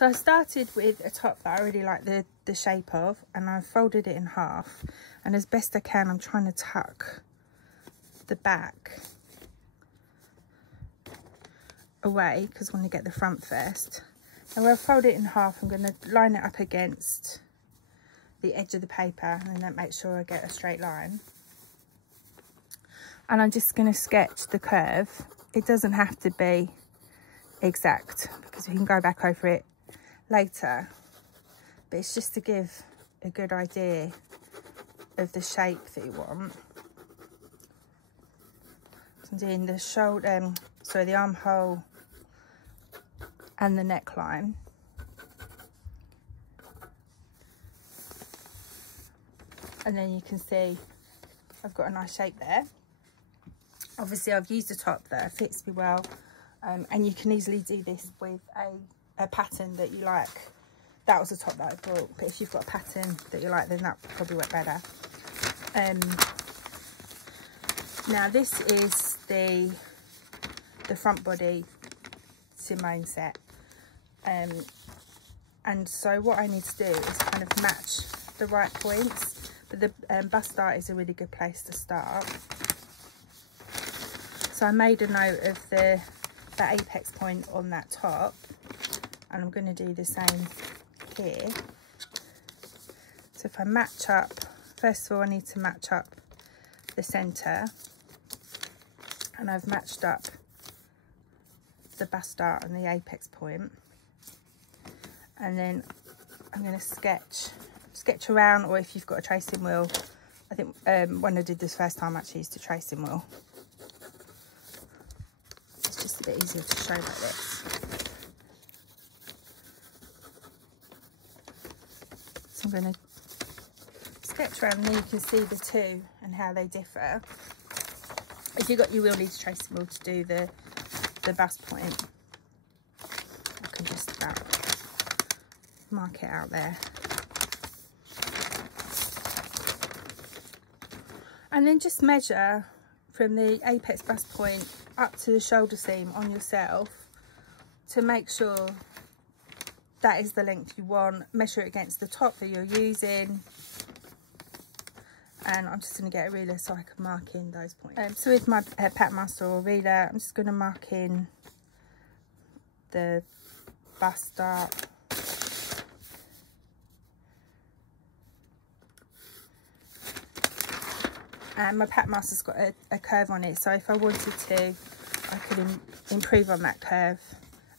So I started with a top that I really like the shape of, and I folded it in half, and as best I can I'm trying to tuck the back away because I want to get the front first. And when I fold it in half, I'm going to line it up against the edge of the paper, and then make sure I get a straight line. And I'm just going to sketch the curve. It doesn't have to be exact because we can go back over it later, but it's just to give a good idea of the shape that you want. So I'm doing the shoulder, the armhole and the neckline. And then you can see I've got a nice shape there. Obviously I've used a top that fits me well, and you can easily do this with a pattern that you like. That was a top that I bought, but if you've got a pattern that you like, then that would probably work better. Now this is the front body Simone set, and so what I need to do is kind of match the right points, but the bust dart is a really good place to start. So I made a note of the apex point on that top, and I'm going to do the same here. So if I match up, first of all I need to match up the centre, and I've matched up the bust dart and the apex point, and then I'm going to sketch around, or if you've got a tracing wheel, I think when I did this first time I actually used a tracing wheel. It's just a bit easier to show like this. So I'm going to sketch around, and then you can see the two and how they differ. If you've got your wheel, need a tracing wheel to do the bust point. I can just about mark it out there. And then just measure from the apex bust point up to the shoulder seam on yourself to make sure that is the length you want. Measure it against the top that you're using, and I'm just going to get a ruler so I can mark in those points. So with my pattern master or ruler, I'm just going to mark in the bust dart, and my pattern master's got a curve on it, so if I wanted to I could improve on that curve.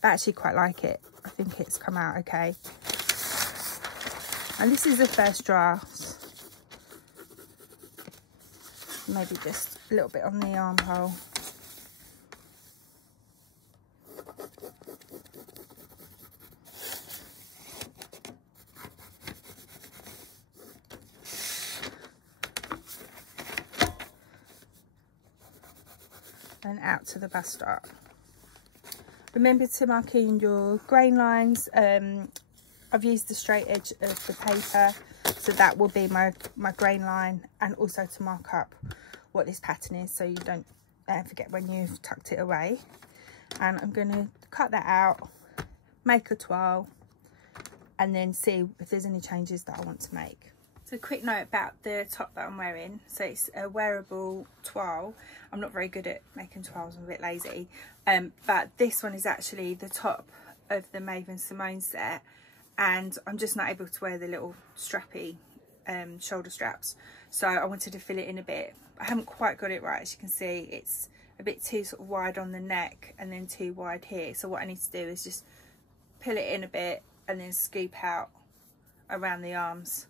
I actually quite like it. I think it's come out okay. And this is the first draft. Maybe just a little bit on the armhole. And out to the bust dart. Remember to mark in your grain lines. I've used the straight edge of the paper, so that will be my grain line, and also to mark up what this pattern is so you don't forget when you've tucked it away. And I'm going to cut that out, make a toile, and then see if there's any changes that I want to make. So a quick note about the top that I'm wearing. So it's a wearable toile. I'm not very good at making toiles, I'm a bit lazy. But this one is actually the top of the Maven Simone set, and I'm just not able to wear the little strappy shoulder straps. So I wanted to fill it in a bit. I haven't quite got it right, as you can see. It's a bit too sort of wide on the neck and then too wide here. So what I need to do is just pull it in a bit and then scoop out around the arms,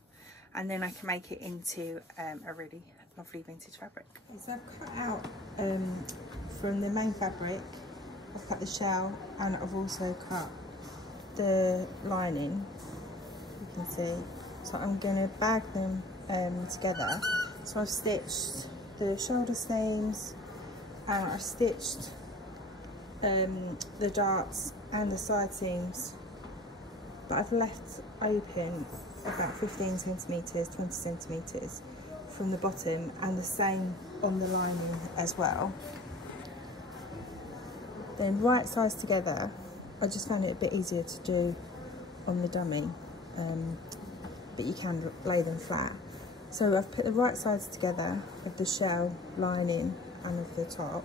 and then I can make it into a really lovely vintage fabric. So I've cut out from the main fabric, I've cut the shell, and I've also cut the lining, you can see. So I'm going to bag them together. So I've stitched the shoulder seams, and I've stitched the darts and the side seams, but I've left open about 15 centimetres, 20 centimetres from the bottom, and the same on the lining as well. Then right sides together, I just found it a bit easier to do on the dummy, but you can lay them flat. So I've put the right sides together of the shell lining and of the top,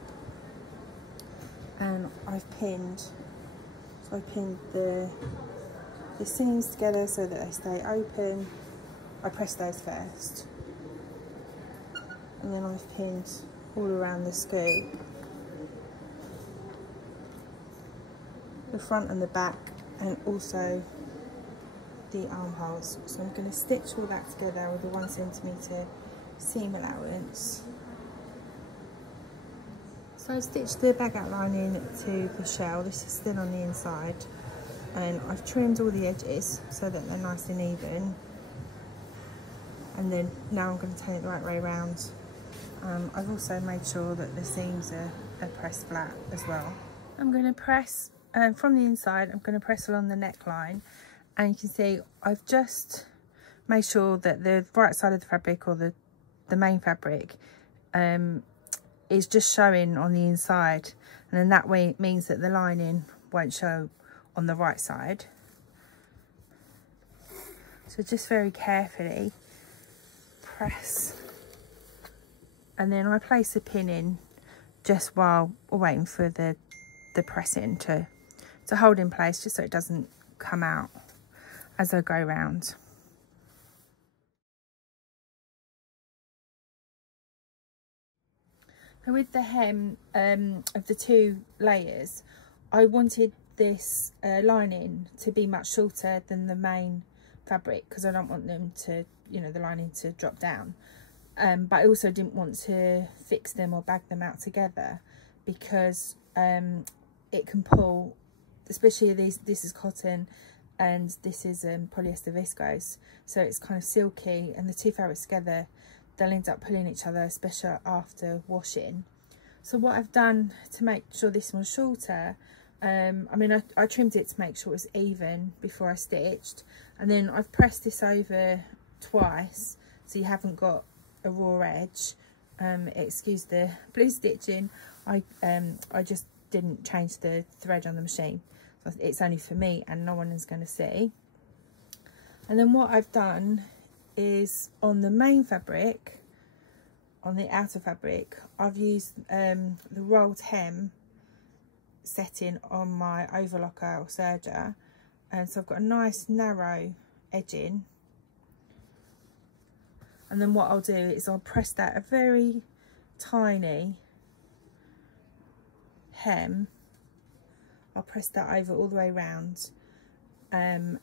and I've pinned the seams together so that they stay open. I press those first, and then I've pinned all around the scoop, the front and the back, and also the armholes. So I'm going to stitch all that together with a 1 centimetre seam allowance. So I've stitched the bag outlining to the shell. This is still on the inside, and I've trimmed all the edges so that they're nice and even. And then now I'm going to turn it the right way around. I've also made sure that the seams are pressed flat as well. I'm going to press from the inside. I'm going to press along the neckline, and you can see I've just made sure that the right side of the fabric, or the main fabric, is just showing on the inside, and then that way it means that the lining won't show on the right side. So just very carefully press, and then I place a pin in just while we're waiting for the pressing to hold in place, just so it doesn't come out as I go round. So with the hem of the 2 layers, I wanted this lining to be much shorter than the main fabric, because I don't want them to, you know, the lining to drop down. But I also didn't want to fix them or bag them out together, because it can pull, especially this is cotton and this is polyester viscose, so it's kind of silky, and the 2 fabrics together, they'll end up pulling each other, especially after washing. So what I've done to make sure this one's shorter, I mean, I trimmed it to make sure it was even before I stitched, and then I've pressed this over twice so you haven't got a raw edge. Excuse the blue stitching, I just didn't change the thread on the machine, so it's only for me and no one is going to see. And then what I've done is, on the main fabric, on the outer fabric, I've used the rolled hem setting on my overlocker or serger, and so I've got a nice narrow edging. And then what I'll do is I'll press that a very tiny hem. I'll press that over all the way around, and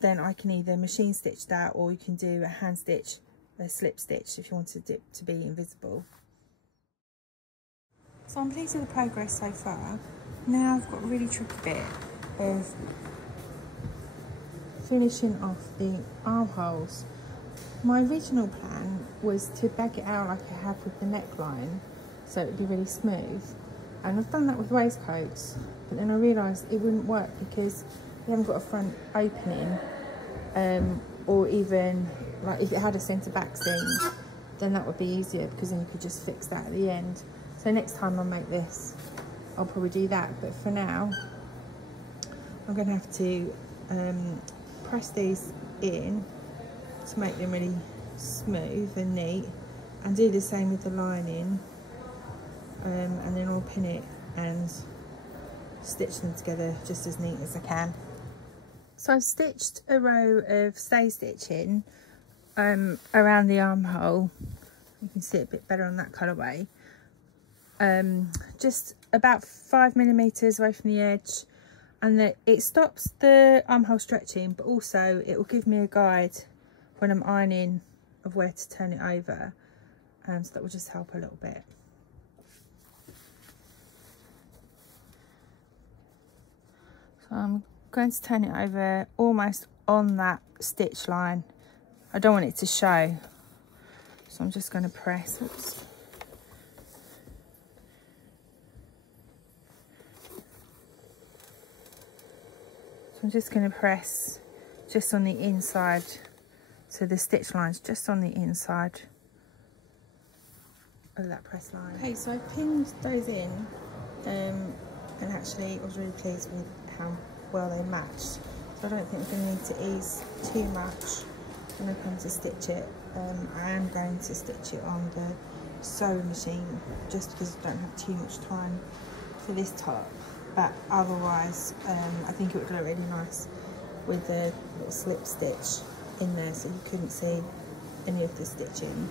then I can either machine stitch that, or you can do a hand stitch, a slip stitch, if you wanted it to be invisible. So I'm pleased with the progress so far. Now I've got a really tricky bit of finishing off the armholes. My original plan was to bag it out like I have with the neckline, so it would be really smooth. And I've done that with waistcoats, but then I realised it wouldn't work because you haven't got a front opening, or even like if it had a centre back seam, then that would be easier, because then you could just fix that at the end. So next time I make this, I'll probably do that, but for now I'm going to have to press these in to make them really smooth and neat, and do the same with the lining, and then I'll pin it and stitch them together just as neat as I can. So I've stitched a row of stay stitching around the armhole. You can see it a bit better on that colourway. Just about 5mm away from the edge, and it stops the armhole stretching, but also it will give me a guide when I'm ironing of where to turn it over, so that will just help a little bit. So I'm going to turn it over almost on that stitch line. I don't want it to show, so I'm just going to press. Oops. So I'm just going to press just on the inside, so the stitch line's just on the inside of that press line. Okay, so I pinned those in, and actually I was really pleased with how well they match. So I don't think we're going to need to ease too much when I come to stitch it. I am going to stitch it on the sewing machine just because I don't have too much time for this top, but otherwise I think it would look really nice with the little slip stitch in there so you couldn't see any of the stitching.